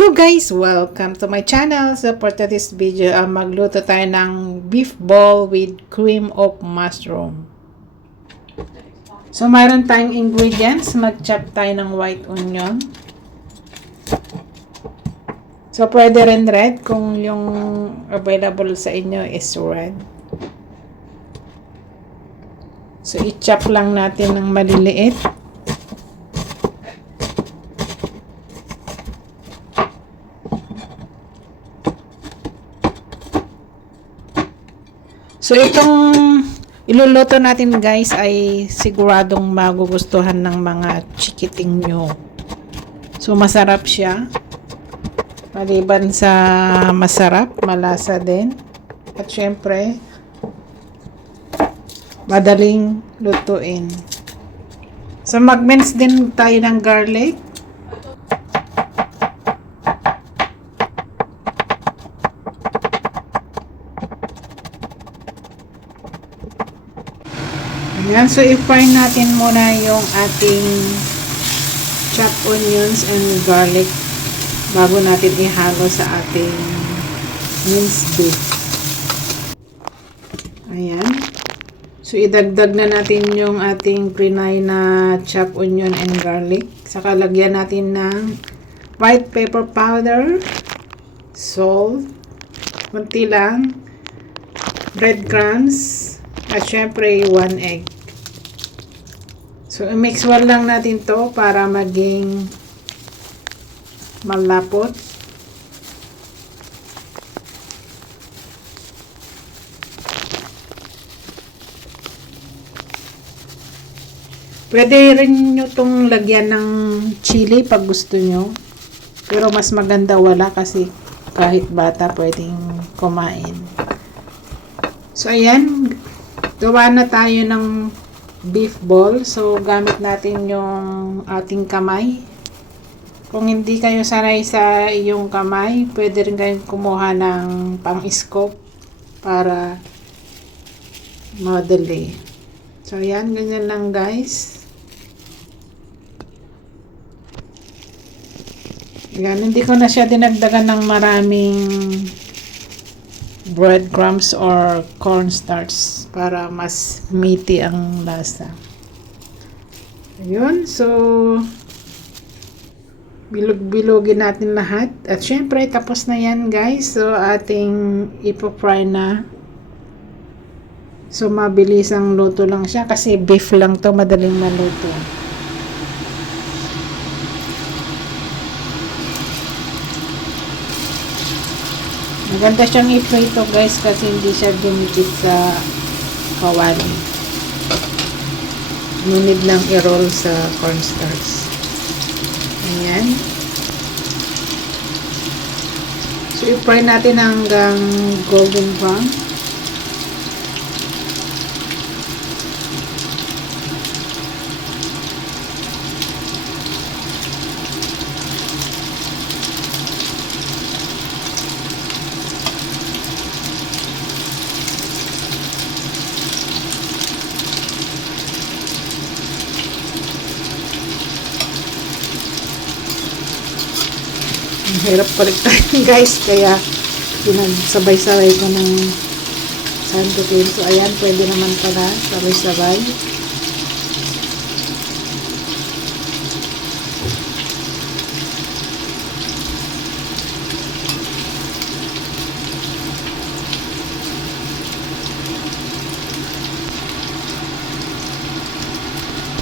Hello guys! Welcome to my channel. So for today's video, magluto tayo ng beef ball with cream of mushroom. So mayroon tayong ingredients. Mag-chop tayo ng white onion. So pwede rin red kung yung available sa inyo is red. So i-chop lang natin ng maliliit. So itong iluluto natin guys ay siguradong magugustuhan ng mga chikiting nyo. So masarap siya. Maliban sa masarap, malasa din. At syempre, madaling lutuin. So mag-mince din tayo ng garlic. Ayan, so i-fry natin muna yung ating chopped onions and garlic bago natin ihalo sa ating minced beef. Ayan. So idagdag na natin yung ating prinay na chopped onion and garlic. Saka lagyan natin ng white pepper powder, salt, konti lang, breadcrumbs, at syempre 1 egg. So, i-mix well lang natin to para maging malapot. Pwede rin nyo itong lagyan ng chili pag gusto nyo. Pero mas maganda wala kasi kahit bata pwedeng kumain. So, ayan. Gawa na tayo ng beef ball. So, gamit natin yung ating kamay. Kung hindi kayo sanay sa iyong kamay, pwede rin kayong kumuha ng pang-scoop para madali. So, ayan. Ganyan lang, guys. Ayan. Hindi ko na siya dinagdagan ng maraming breadcrumbs or cornstarch para mas meaty ang lasa. Ayun, so bilog-bilogin natin lahat. At syempre, tapos na yan guys. So, ating ipo-fry na. So, mabilis ang luto lang siya kasi beef lang to, madaling maluto. Maganda siyang i-prito guys kasi hindi siya dumikit sa kawali. Nunid lang i-roll sa cornstarch. Ayan. So, i-fry natin hanggang golden brown. Hirap paligtahin guys, kaya pinagsabay-sabay ko ng sandukin. So ayan, pwede naman pala sabay-sabay.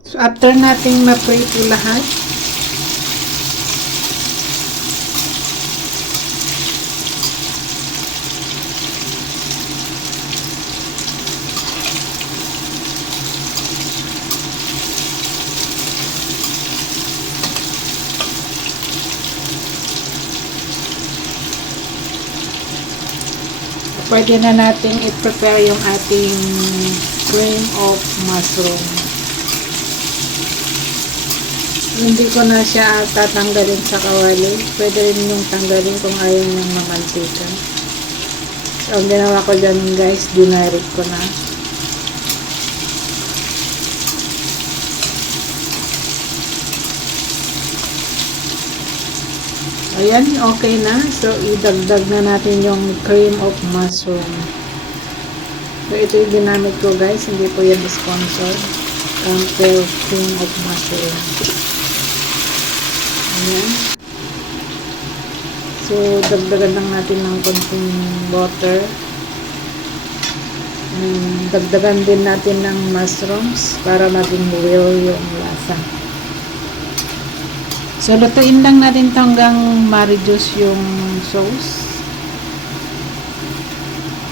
So after nating ma-prito lahat, pwede na natin i-prepare yung ating cream of mushroom. Hindi ko na siya tatanggalin sa kawali. Pwede rin yung tanggalin kung ayaw niyang mamantika. So, ang ginawa ko dyan guys, dinirect ko na. Ayan, okay na. So, idagdag na natin yung cream of mushroom. So, ito yung ginamit ko guys. Hindi po yan sponsored. Campbell cream of mushroom. Ayan. So, dagdagan lang natin ng konting water. Dagdagan din natin ng mushrooms para maging well yung lasa. So, lutuin lang natin ito hanggang ma-reduce yung sauce.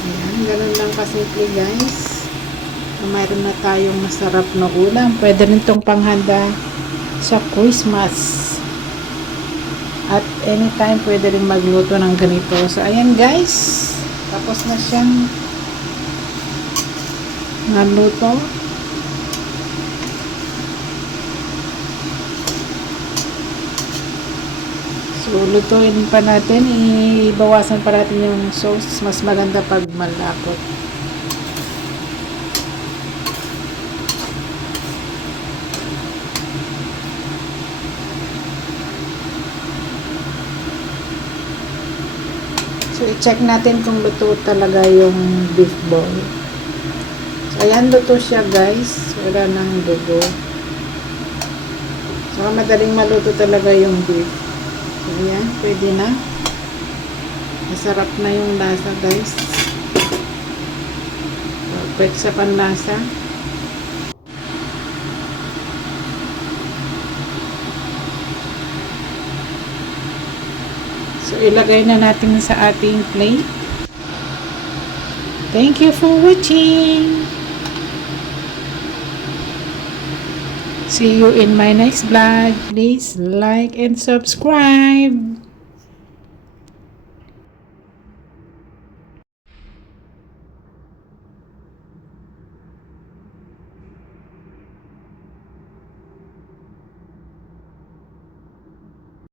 Ayan, ganun lang kasimple guys. Mayroon na tayong masarap na ulam. Pwede rin itong panghanda sa Christmas. At anytime pwede rin magluto ng ganito. So, ayan guys. Tapos na siyang naluto. So, lutuin pa natin. Ibawasan pa natin yung sauce. Mas maganda pag malapot. So, i-check natin kung luto talaga yung beef ball. So, ayan, luto siya guys. Wala nang dugo. So, madaling maluto talaga yung beef. So, ayan, pwede na. Masarap na yung lasa guys. Perfect sa panlasa. So, ilagay na natin sa ating plate. Thank you for watching. See you in my next vlog. Please like and subscribe.